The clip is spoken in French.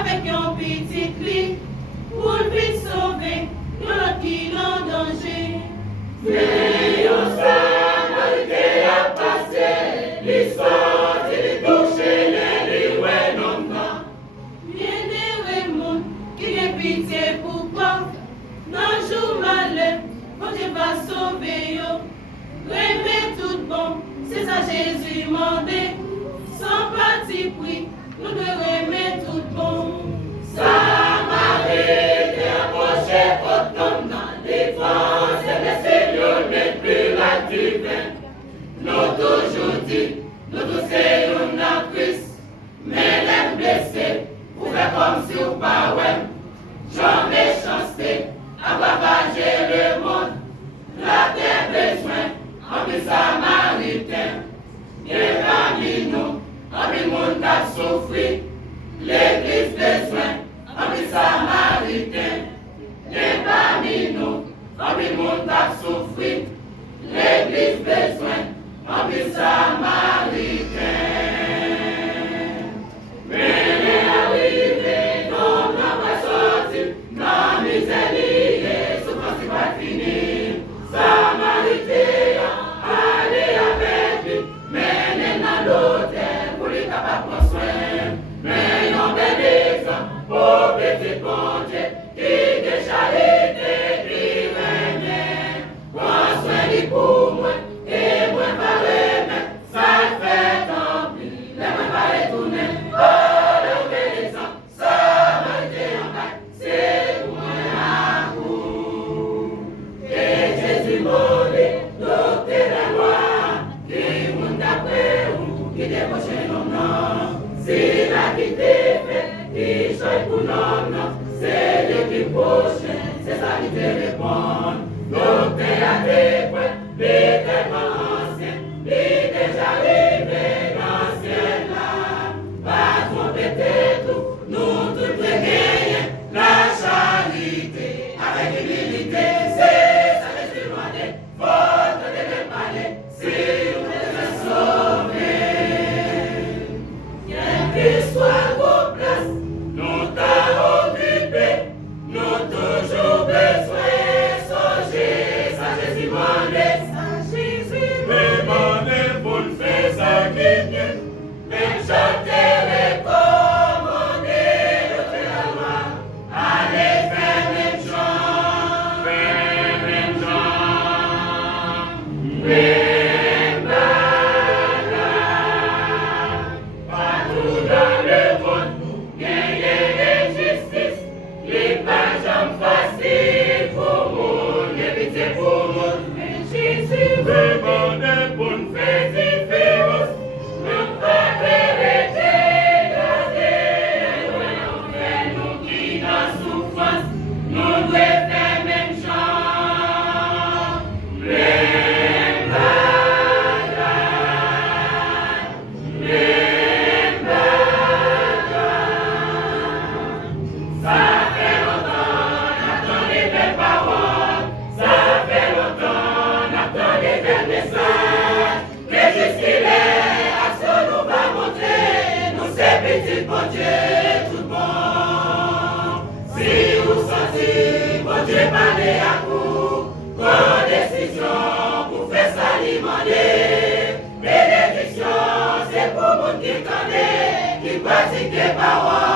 avec un petit cri, pour le vite sauver, l'autre qui en danger. Mais on s'arrête à passer, l'histoire de toucher les ouais non non. Bien des monde qui est pitié pourquoi, dans le jour malheur, quand Dieu va sauver yo. Rêver tout bon, c'est ça Jésus mandé, sans parti pris, nous devons aimer tout bon. Ça m'arrive d'approcher autant dans les forces et les seigneurs n'est plus la divine. Nous toujours dit, nous tous sommes dans Christ, mais les blessés, vous faites comme si vous pas ouais. J'en méchanceté, à bavager le monde, la terre besoin, en plus samaritain. Bien parmi nous, en plus monde a souffert, l'église besoin, en plus samaritain. Bien parmi nous, en plus monde a souffert, l'église besoin, en plus samaritain. Mais les arrivés, non, non, pas sorti, non, misère, souffrance pas fini. Samaritain, allez avec lui, menez dans l'hôtel pour les capables de soin. Mais un bel exemple, pour petit bon Dieu, qui de charité, qui remet. Prends soin du pour moi, et moi pas remettre, ça fait tant pis, les moi pas retourner. Oh, le bel exemple, Samaritain en bas, c'est pour moi à vous. Et Jésus mourit, docteur la loi, qui monte après ou qui débauche non non. C'est la qui t'est fait, qui choisit pour non non. C'est Dieu qui prochain, c'est ça qui te répond. Docteur a des points, les tellement ancien, les déjà arrivé dans le ciel là. Pas tromper tout, nous tous les gagnants, la charité avec humilité, c'est ça que je demandais. Faut te les parler, si vous êtes sauvés. Qu'il soit vos places, nous t'avons occupé, nous toujours besoin, songer, ça Jésus mandé, ça Jésus demandé pour le faire ça qui vient, même chanter les commandés, l'autre la loi, allez faire même chant, faire même chant, même bagarre, partout dans le monde, gagner justice, les pages en facile pour monde, les pitié pour monde, mais Jésus demandait pour nous faire différence, nous pas vérité, garder, on fait nous qui dans souffrance, nous devons faire même chant, même bagarre, même bagarre. Ça fait longtemps, n'attend les belles paroles. Ça fait longtemps, n'attend les belles messages. Mais jusqu'il est, action nous va montrer. Nous c'est petit bon Dieu, tout bon. Si vous sentez, bon Dieu parler à vous. Prends décision pour faire ça demander. Bénédiction, c'est pour monde qui connaît, qui pratique les paroles.